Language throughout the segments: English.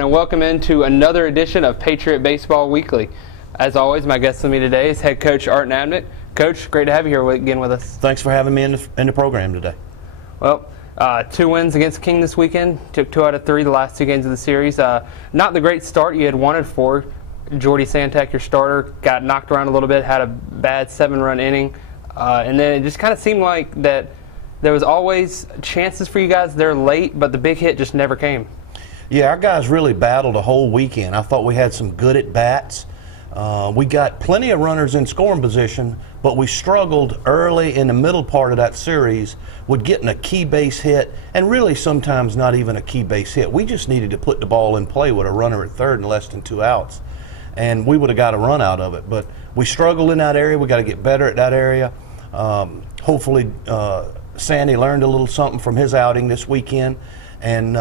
everyone, and welcome into another edition of Patriot Baseball Weekly. As always, my guest with me today is head coach Art Inabinet. Coach, great to have you here again with us. Thanks for having me in the program today. Well, 2 wins against King this weekend. Took 2 out of 3 the last 2 games of the series. Not the great start you had wanted for. Jordy Santek, your starter, got knocked around a little bit, had a bad 7-run inning, and then it just kind of seemed like that there was always chances for you guys there late, but the big hit just never came. Yeah, our guys really battled a whole weekend. I thought we had some good at-bats. We got plenty of runners in scoring position, but we struggled early in the middle part of that series with getting a key base hit, and really sometimes not even a key base hit. We just needed to put the ball in play with a runner at third and less than 2 outs, and we would have got a run out of it. But we struggled in that area. We got to get better at that area. Hopefully Sandy learned a little something from his outing this weekend. And,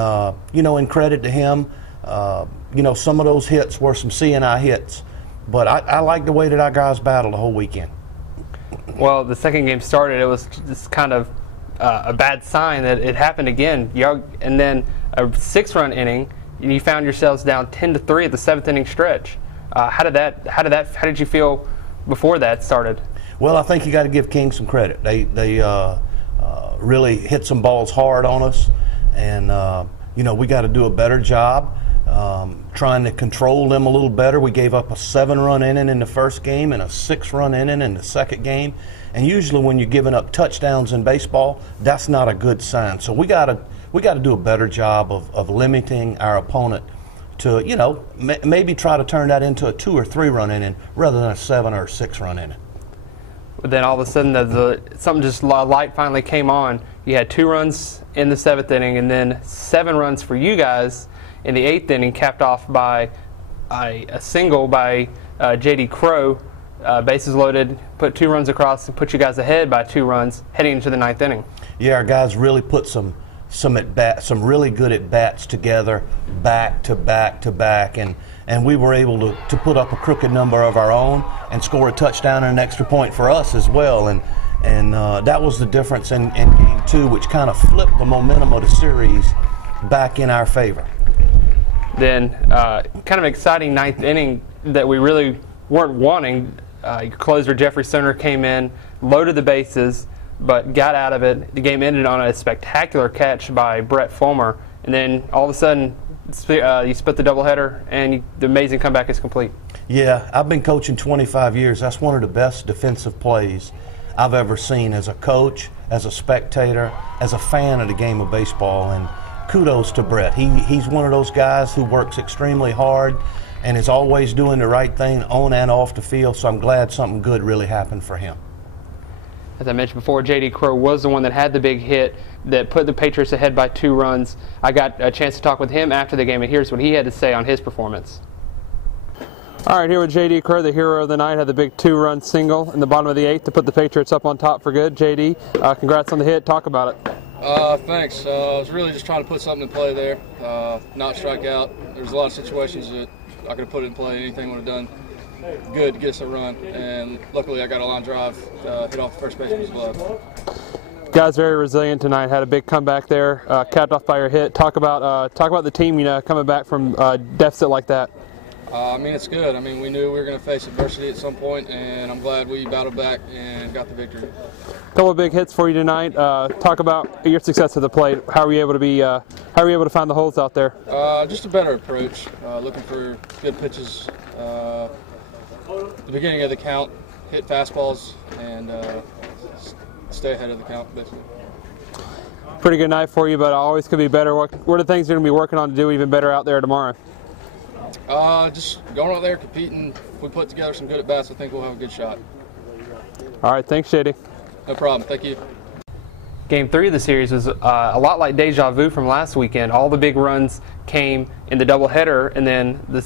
in credit to him, some of those hits were some CNI hits. But I like the way that our guys battled the whole weekend. Well, the second game started, it was just kind of a bad sign that it happened again. And then a 6-run inning, and you found yourselves down 10-3 at the 7th inning stretch. How did you feel before that started? Well, I think you got to give King some credit. They really hit some balls hard on us. And, we got to do a better job trying to control them a little better. We gave up a 7-run inning in the first game and a 6-run inning in the second game. And usually when you're giving up touchdowns in baseball, that's not a good sign. So we got to do a better job of limiting our opponent to, maybe try to turn that into a 2 or 3-run inning rather than a 7 or 6-run inning. But then all of a sudden, something just light finally came on. You had 2 runs in the 7th inning, and then 7 runs for you guys in the 8th inning, capped off by a single by J.D. Crowe. Bases loaded, put 2 runs across, and put you guys ahead by 2 runs heading into the 9th inning. Yeah, our guys really put some really good at bats together, back to back to back, and we were able to put up a crooked number of our own and score a touchdown and an extra point for us as well. And that was the difference in Game 2, which kind of flipped the momentum of the series back in our favor. Then kind of exciting 9th inning that we really weren't wanting. Your closer, Jeffrey Stoner, came in, loaded the bases, but got out of it. The game ended on a spectacular catch by Brett Fulmer. And then all of a sudden, you split the doubleheader, and the amazing comeback is complete. Yeah, I've been coaching 25 years. That's one of the best defensive plays I've ever seen as a coach, as a spectator, as a fan of the game of baseball. And kudos to Brett. He's one of those guys who works extremely hard and is always doing the right thing on and off the field, so I'm glad something good really happened for him. As I mentioned before, J.D. Crowe was the one that had the big hit that put the Patriots ahead by 2 runs. I got a chance to talk with him after the game, and here's what he had to say on his performance. All right, here with J.D. Crowe, the hero of the night, had the big 2-run single in the bottom of the 8th to put the Patriots up on top for good. J.D., congrats on the hit. Talk about it. Thanks. I was really just trying to put something in play there, not strike out. There's a lot of situations that I could have put in play. Anything would have done good to get us a run, and luckily I got a line drive, hit off the first baseman's glove. Guys, very resilient tonight. Had a big comeback there, capped off by your hit. Talk about the team, coming back from deficit like that. It's good. We knew we were going to face adversity at some point, and I'm glad we battled back and got the victory. A couple of big hits for you tonight. Talk about your success at the plate. How were you able to find the holes out there? Just a better approach. Looking for good pitches. The beginning of the count, hit fastballs, and stay ahead of the count, basically. Pretty good night for you, but always could be better. What are the things you're going to be working on to do even better out there tomorrow? Just going out there, competing. If we put together some good at-bats, I think we'll have a good shot. All right, thanks, JD. No problem. Thank you. Game 3 of the series was a lot like deja vu from last weekend. All the big runs came in the doubleheader, and then the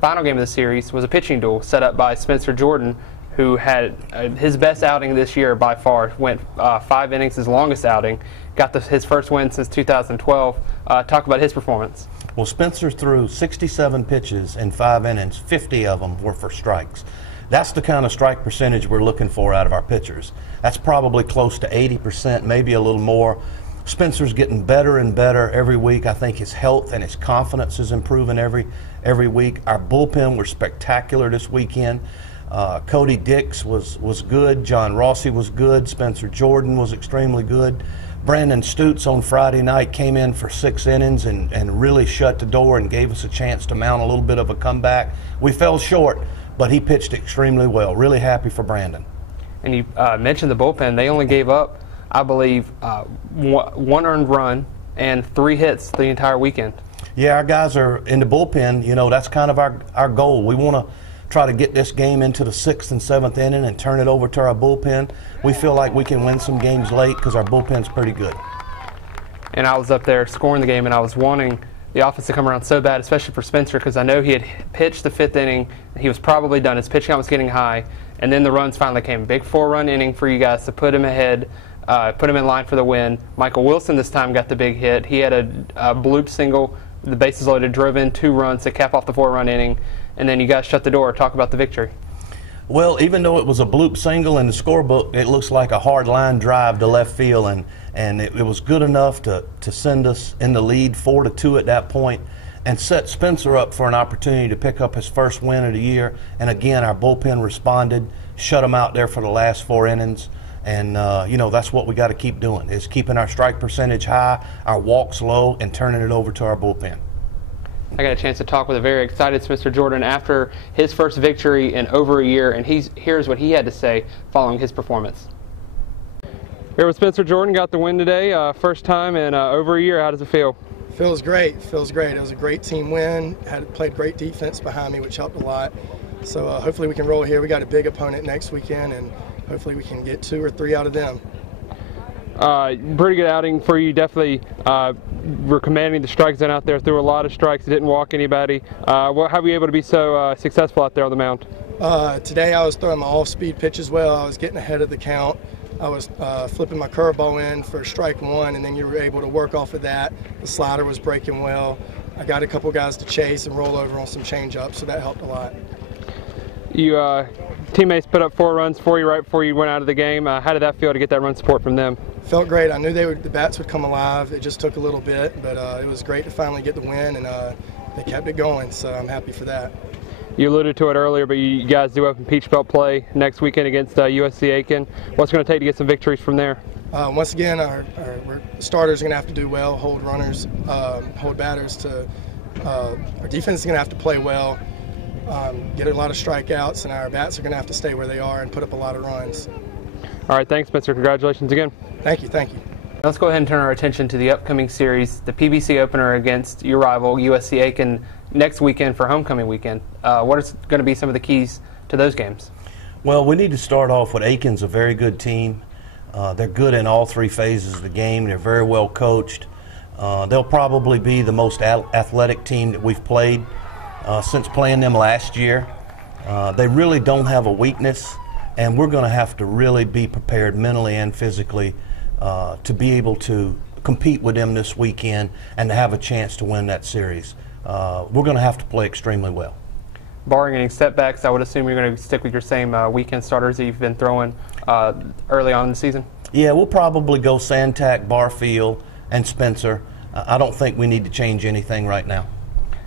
final game of the series was a pitching duel set up by Spencer Jordan, who had his best outing this year by far. Went 5 innings, his longest outing. Got his first win since 2012. Talk about his performance. Well, Spencer threw 67 pitches in 5 innings. 50 of them were for strikes. That's the kind of strike percentage we're looking for out of our pitchers. That's probably close to 80%, maybe a little more. Spencer's getting better and better every week. I think his health and his confidence is improving every week. Our bullpen were spectacular this weekend. Cody Dix was good. John Rossi was good. Spencer Jordan was extremely good. Brandon Stutes on Friday night came in for 6 innings and really shut the door and gave us a chance to mount a little bit of a comeback. We fell short, but he pitched extremely well. Really happy for Brandon. And you mentioned the bullpen. They only gave up, I believe, one earned run and 3 hits the entire weekend. Yeah, our guys are in the bullpen. You know, that's kind of our goal. We want to try to get this game into the 6th and 7th inning and turn it over to our bullpen. We feel like we can win some games late because our bullpen's pretty good. And I was up there scoring the game, and I was wanting the offense to come around so bad, especially for Spencer, because I know he had pitched the 5th inning. He was probably done. His pitch count was getting high, and then the runs finally came. Big 4-run inning for you guys to put him ahead, put him in line for the win. Michael Wilson this time got the big hit. He had a bloop single, the bases loaded, drove in 2 runs to cap off the 4-run inning, and then you guys shut the door. Talk about the victory. Well, even though it was a bloop single in the scorebook, it looks like a hard line drive to left field, and it was good enough to send us in the lead 4-2 at that point and set Spencer up for an opportunity to pick up his first win of the year. And again, our bullpen responded, shut him out there for the last 4 innings. And, you know, that's what we got to keep doing, is keeping our strike percentage high, our walks low, and turning it over to our bullpen. I got a chance to talk with a very excited Spencer Jordan after his first victory in over a year, and here's what he had to say following his performance. Here with Spencer Jordan, got the win today, first time in over a year. How does it feel? Feels great. Feels great. It was a great team win. Played great defense behind me, which helped a lot. So hopefully we can roll here. We got a big opponent next weekend, and hopefully we can get 2 or 3 out of them. Pretty good outing for you. Definitely were commanding the strike zone out there. Threw a lot of strikes. Didn't walk anybody. How were you able to be so successful out there on the mound? Today I was throwing my off-speed pitches well. I was getting ahead of the count. I was flipping my curveball in for strike 1, and then you were able to work off of that. The slider was breaking well. I got a couple guys to chase and roll over on some changeups, so that helped a lot. You teammates put up 4 runs for you right before you went out of the game. How did that feel to get that run support from them? Felt great. I knew the bats would come alive. It just took a little bit, but it was great to finally get the win, and they kept it going, so I'm happy for that. You alluded to it earlier, but you guys do open Peach Belt play next weekend against USC Aiken. What's it going to take to get some victories from there? Once again, our starters are going to have to do well, hold runners, hold batters to our defense is going to have to play well, get a lot of strikeouts, and our bats are going to have to stay where they are and put up a lot of runs. All right, thanks, Spencer. Congratulations again. Thank you. Thank you. Let's go ahead and turn our attention to the upcoming series, the PBC opener against your rival, USC Aiken, next weekend for homecoming weekend. What is going to be some of the keys to those games? Well, we need to start off with Aiken's a very good team. They're good in all 3 phases of the game. They're very well coached. They'll probably be the most athletic team that we've played since playing them last year. They really don't have a weakness, and we're going to have to really be prepared mentally and physically to be able to compete with them this weekend and to have a chance to win that series. We're going to have to play extremely well. Barring any setbacks, I would assume you're going to stick with your same weekend starters that you've been throwing early on in the season? Yeah, we'll probably go Santak, Barfield, and Spencer. I don't think we need to change anything right now.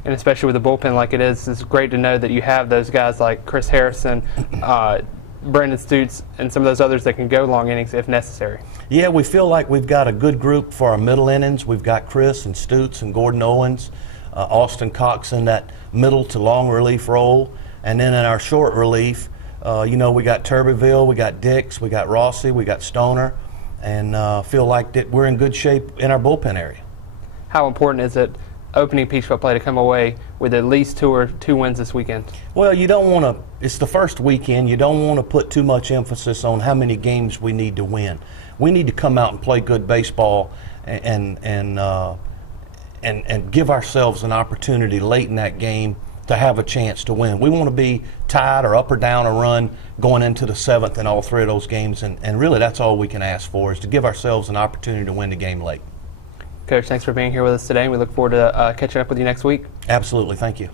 And especially with the bullpen like it is, it's great to know that you have those guys like Chris Harrison, Brandon Stutes, and some of those others that can go long innings if necessary. Yeah, we feel like we've got a good group for our middle innings. We've got Chris and Stutes and Gordon Owens, Austin Cox in that middle to long relief role. And then in our short relief, you know, we got Turbeville, we got Dix, we got Rossi, we got Stoner, and feel like that we're in good shape in our bullpen area. How important is it opening Peach Belt play to come away with at least two wins this weekend? Well, you don't want to, it's the first weekend, you don't want to put too much emphasis on how many games we need to win. We need to come out and play good baseball and give ourselves an opportunity late in that game to have a chance to win. We want to be tied or up or down a run going into the 7th in all 3 of those games, and really that's all we can ask for, is to give ourselves an opportunity to win the game late. Coach, thanks for being here with us today, and we look forward to catching up with you next week. Absolutely. Thank you.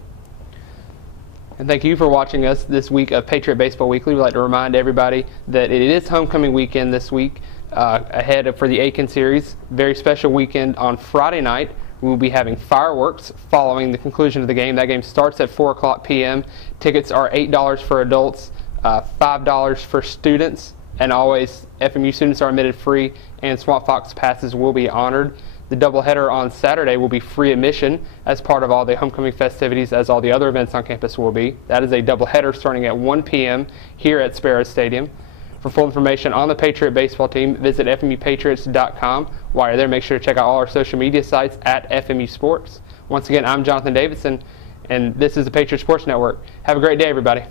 And thank you for watching us this week of Patriot Baseball Weekly. We'd like to remind everybody that it is homecoming weekend this week ahead for the Aiken series. Very special weekend on Friday night. We will be having fireworks following the conclusion of the game. That game starts at 4:00 p.m. Tickets are $8 for adults, $5 for students, and always FMU students are admitted free, and Swamp Fox passes will be honored. The doubleheader on Saturday will be free admission as part of all the homecoming festivities, as all the other events on campus will be. That is a doubleheader starting at 1 p.m. here at Sparrow Stadium. For full information on the Patriot baseball team, visit FMUPatriots.com. While you're there, make sure to check out all our social media sites at FMU Sports. Once again, I'm Jonathan Davidson, and this is the Patriot Sports Network. Have a great day, everybody.